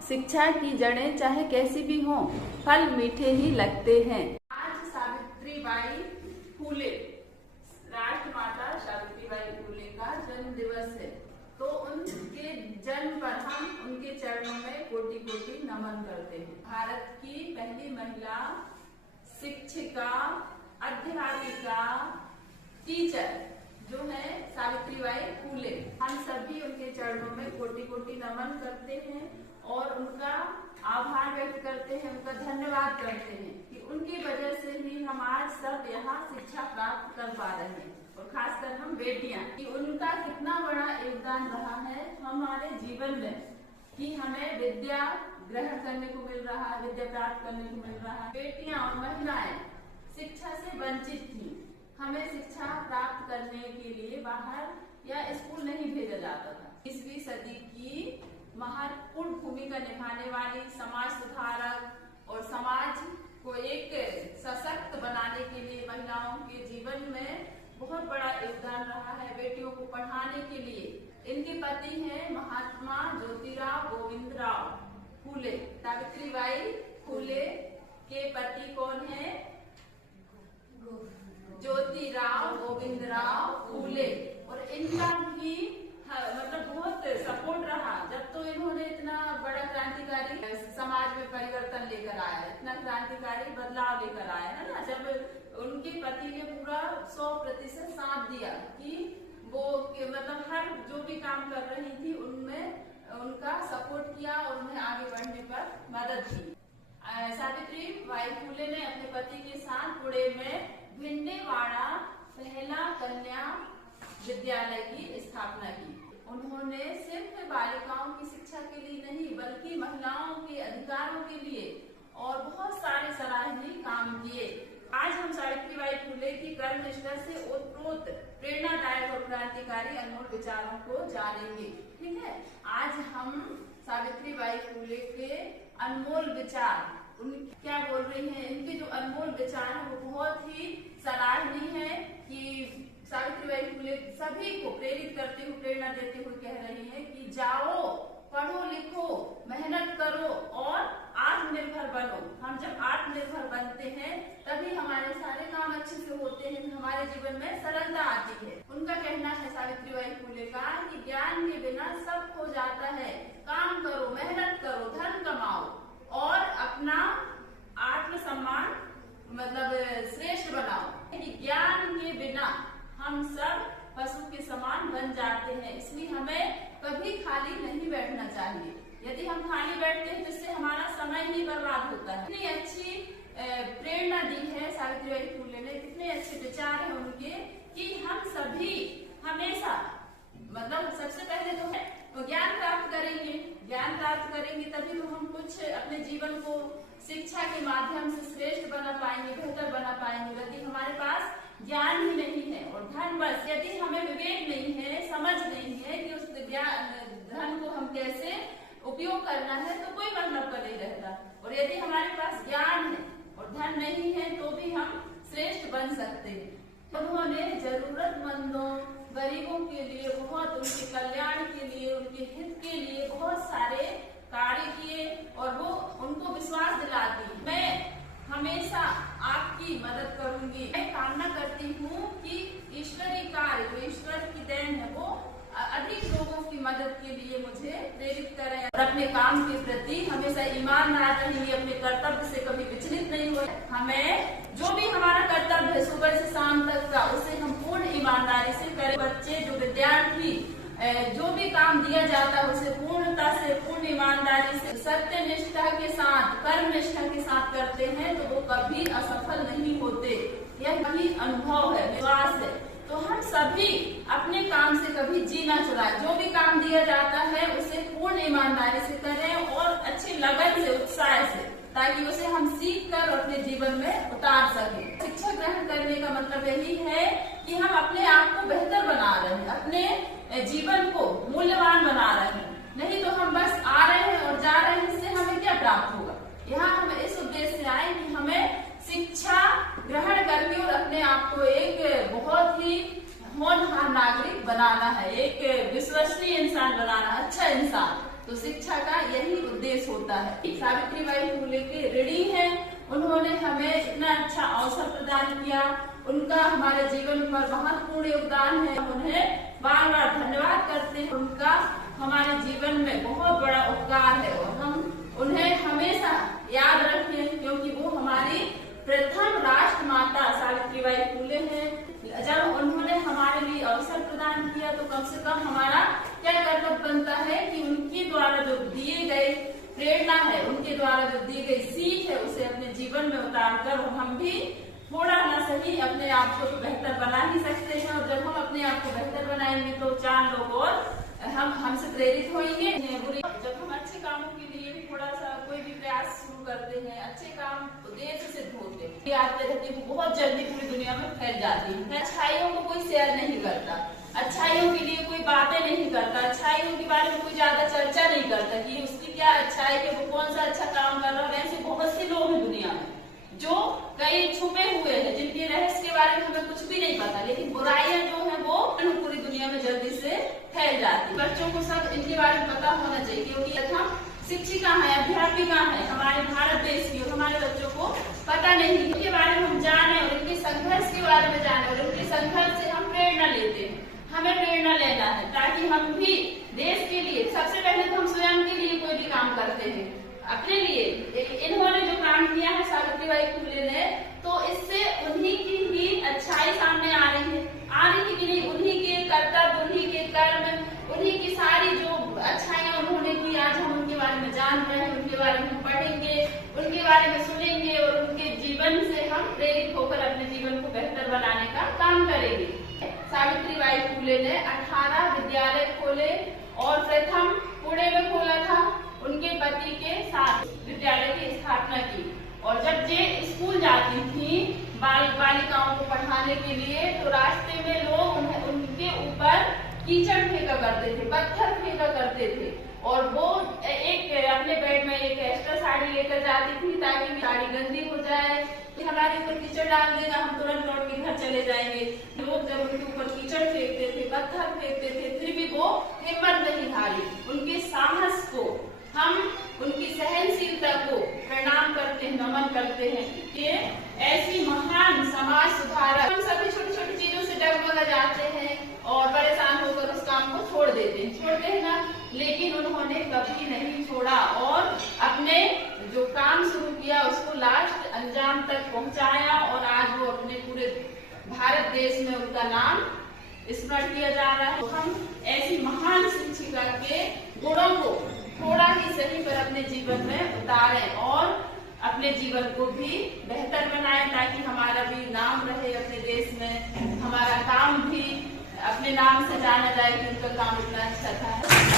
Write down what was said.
शिक्षा की जड़ें चाहे कैसी भी हों, फल मीठे ही लगते हैं। आज सावित्रीबाई फूले, राष्ट्रमाता सावित्रीबाई फूले का जन्म दिवस है। तो उनके जन्म पर हम उनके चरणों में कोटि कोटि नमन करते हैं। भारत की पहली महिला शिक्षिका, अध्यापिका, टीचर जो है सावित्रीबाई फूले। हम सभी उनके चरणों में कोटि कोटि नमन करते हैं और उनका आभार व्यक्त करते हैं, उनका धन्यवाद करते हैं कि उनकी वजह से ही हम आज सब यहाँ शिक्षा प्राप्त कर पा रहे हैं, और खासकर हम बेटियां, कि उनका कितना बड़ा योगदान रहा है हमारे जीवन में, कि हमें विद्या ग्रहण करने को मिल रहा है, विद्या प्राप्त करने को मिल रहा है। बेटियां और महिलाएं शिक्षा से वंचित थी। हमें शिक्षा प्राप्त करने के लिए बाहर या स्कूल नहीं भेजा जाता था। 20वीं सदी की महत्वपूर्ण भूमिका निभाने वाली समाज सुधारक और समाज को एक सशक्त बनाने के लिए महिलाओं के जीवन में बहुत बड़ा योगदान रहा है। बेटियों को पढ़ाने के लिए इनके पति हैं महात्मा ज्योतिराव गोविंदराव फूले। सावित्रीबाई फूले के पति कौन है? ज्योतिराव गोविंदराव फूले। और इनका भी मतलब बहुत सपोर्ट रहा। जब तो इन्होंने इतना बड़ा क्रांतिकारी समाज में परिवर्तन लेकर आया, इतना क्रांतिकारी बदलाव लेकर आया है ना, जब उनके पति ने पूरा 100% साथ दिया कि वो मतलब हर जो भी काम कर रही थी उनमें उनका सपोर्ट किया और उन्हें आगे बढ़ने पर मदद की। सावित्रीबाई फूले ने अपने पति के साथ पुणे में भिंडेवाड़ा पहला कन्या विद्यालय की स्थापना की। उन्होंने सिर्फ बालिकाओं की शिक्षा के लिए नहीं बल्कि महिलाओं के अधिकारों के लिए और बहुत सारे सराहनीय काम किए। आज हम सावित्रीबाई फूले की कर्मनिष्ठा से ओतप्रोत प्रेरणादायक और क्रांतिकारी अनमोल विचारों को जानेंगे। ठीक है, आज हम सावित्रीबाई फूले के अनमोल विचार, उन क्या बोल रही हैं, इनके जो अनमोल विचार है वो बहुत ही सराहनीय है। कि सावित्रीबाई फूले सभी को प्रेरित करते हुए, प्रेरणा देते हुए कह रही है कि जाओ, पढ़ो लिखो, मेहनत करो और आत्मनिर्भर बनो। हम जब आत्मनिर्भर बनते हैं तभी हमारे सारे काम अच्छे से होते हैं, हमारे जीवन में सरलता आती है। उनका कहना है सावित्रीबाई फूले का कि ज्ञान के बिना सब खो जाता है। काम करो, मेहनत करो, धन कमाओ और अपना आत्मसम्मान मतलब श्रेष्ठ बनाओ। ज्ञान के बिना हम सब पशु के समान बन जाते हैं, इसलिए हमें कभी खाली नहीं बैठना चाहिए। यदि हम खाली बैठते हैं तो इससे हमारा समय ही बर्बाद होता है। कितनी अच्छी प्रेरणा दी है सावित्रीबाई फूले ने, कितने अच्छे विचार हैं उनके, कि हम सभी हमेशा मतलब सबसे पहले तो ज्ञान प्राप्त करेंगे, ज्ञान प्राप्त करेंगे तभी तो हम कुछ अपने जीवन को शिक्षा के माध्यम से श्रेष्ठ बना पाएंगे, बेहतर बना पाएंगे। यदि हमारे पास ज्ञान ही नहीं है और धन बस, यदि हमें विवेक नहीं है, समझ नहीं है कि उस धन को हम कैसे उपयोग करना है, तो कोई मतलब का नहीं रहता। और यदि हमारे पास ज्ञान है और धन नहीं है तो भी हम श्रेष्ठ बन सकते हैं। उन्होंने जरूरतमंदों, गरीबों के लिए बहुत, उनके कल्याण के लिए, उनके हित के लिए बहुत सारे कार्य किए और वो उनको विश्वास दिलाती, मैं हमेशा आपकी मदद करूंगी। मैं कामना करती हूँ कि ईश्वरीय कार्य जो ईश्वर की देन है वो अधिक लोगों की मदद के लिए मुझे प्रेरित करें और अपने काम के प्रति हमेशा ईमानदार रहेंगे, अपने कर्तव्य से कभी विचलित नहीं हुए। हमें जो भी हमारा कर्तव्य है सुबह से शाम तक का, उसे हम पूर्ण ईमानदारी से करें। बच्चे जो विद्यार्थी जो भी काम दिया जाता है उसे पूर्णता से, पूर्ण ईमानदारी से, सत्य निष्ठा के साथ, कर्म निष्ठा के साथ करते हैं तो वो कभी असफल नहीं होते। यह कभी अनुभव है, विश्वास है। तो हम सभी अपने काम से कभी जी ना चुराएं। जो भी काम दिया जाता है उसे पूर्ण ईमानदारी से करें और अच्छी लगन से, उत्साह से, ताकि उसे हम सीख कर अपने जीवन में उतार सकें। शिक्षा ग्रहण करने का मतलब यही है कि हम अपने आप को बेहतर बना रहे हैं, अपने जीवन को मूल्यवान बना रहे हैं। नहीं तो हम बस आ रहे हैं और जा रहे हैं, इससे हमें क्या प्राप्त होगा। यहाँ हम इस उद्देश्य से आए कि हमें शिक्षा ग्रहण करके और अपने आप को एक बहुत ही होनहार नागरिक बनाना है, एक विश्वसनीय इंसान बनाना, अच्छा इंसान। तो शिक्षा का यही उद्देश्य देश होता है। सावित्रीबाई फुले के ऋणी हैं, उन्होंने हमें इतना अच्छा अवसर प्रदान किया, उनका हमारे जीवन पर महत्वपूर्ण योगदान है। उन्हें बार बार धन्यवाद करते हैं, उनका हमारे जीवन में बहुत बड़ा उपकार है और हम उन्हें हमेशा याद रखें, क्योंकि वो हमारी प्रथम राष्ट्र माता सावित्रीबाई फुले हैं। जब उन्होंने हमारे लिए अवसर प्रदान किया तो कम से कम हमारा क्या कर्तव्य बनता है कि उनके द्वारा जो दिए गए प्रेरणा है, उनके द्वारा जो दी गई सीख है, उसे अपने जीवन में उतारकर हम भी थोड़ा ना सही अपने आप को तो बेहतर बना ही सकते हैं। और जब हम अपने आप को बेहतर बनाएंगे तो 4 लोग और हम हमसे प्रेरित होंगे। जब हम अच्छे कामों के लिए भी थोड़ा सा कोई भी प्रयास शुरू करते हैं, अच्छे काम देर से सिद्ध होते हैं, आते रहते हैं, वो बहुत जल्दी पूरी दुनिया में फैल जाती है। अच्छाइयों को कोई शेयर नहीं करता, अच्छाइयों के लिए कोई बातें नहीं करता, अच्छाइयों के बारे में कोई ज्यादा चर्चा नहीं करता कि उसकी क्या अच्छाई है, वो कौन सा अच्छा काम कर रहा है। ऐसे बहुत से लोग हैं दुनिया में जो कई छुपे हुए हैं, जिनके रहस्य के बारे में हमें कुछ भी नहीं पता, लेकिन बुराइयां जो है वो पूरी दुनिया में जल्दी से फैल जाती। बच्चों को सब इनके बारे में पता होना चाहिए, क्योंकि हम शिक्षिका है, अध्यापिका है हमारे भारत देश की, और हमारे बच्चों को पता नहीं। इनके बारे में हम जाने और इनके संघर्ष के बारे में जाने और इनके संघर्ष से हम प्रेरणा लेते हैं। हमें प्रेरणा लेना है ताकि हम भी देश के लिए, सबसे पहले तो हम स्वयं के लिए कोई भी काम करते हैं अपने लिए। इन्होंने जो काम किया है सावित्रीबाई फुले ने, तो इससे उन्हीं की ही अच्छाई सामने आ रही है कि नहीं, उन्हीं के कर्तव्य, उन्हीं के कर्म, उन्हीं की सारी जो अच्छाइयां उन्होंने की, आज हम उनके बारे में जान रहे हैं, उनके बारे में पढ़ेंगे, उनके बारे में सुनेंगे और उनके जीवन से हम प्रेरित होकर अपने जीवन को बेहतर बनाने का काम करेंगे। सावित्रीबाई फुले ने 18 विद्यालय खोले और प्रथम पुणे में खोला था, उनके पति के साथ विद्यालय की स्थापना की। और जब ये स्कूल जाती थी बालिकाओं को पढ़ाने के लिए, तो रास्ते में लोग उनके ऊपर कीचड़ फेंका करते थे, पत्थर फेंका करते थे, और वो एक अपने बैग में एक एक्स्ट्रा साड़ी लेकर जाती थी ताकि साड़ी गंदी हो जाए, हमारे ऊपर कीचड़ डाल देगा, हम तुरंत लौट के घर चले जाएंगे। लोग जब उनके ऊपर कीचड़ फेंकते थे, पत्थर फेंकते थे, फिर भी वो हिम्मत नहीं हारी। उनके साहस को, हम उनकी सहनशीलता को प्रणाम करते हैं, नमन करते हैं। ये ऐसी महान समाज सुधारक। हम सभी छोटी छोटी चीजों से डगमगा जाते हैं और परेशान होकर उस काम को छोड़ते हैं ना, लेकिन उन्होंने कभी नहीं छोड़ा और अपने जो काम शुरू किया उसको लास्ट अंजाम तक पहुंचाया, और आज वो अपने पूरे भारत देश में उनका नाम स्मरण किया जा रहा है। तो हम ऐसी महान शिक्षिका के गुणों को थोड़ा ही सही पर अपने जीवन में उतारें और अपने जीवन को भी बेहतर बनाएं, ताकि हमारा भी नाम रहे अपने देश में, हमारा काम भी अपने नाम से जाना जाए कि उनका काम इतना अच्छा था।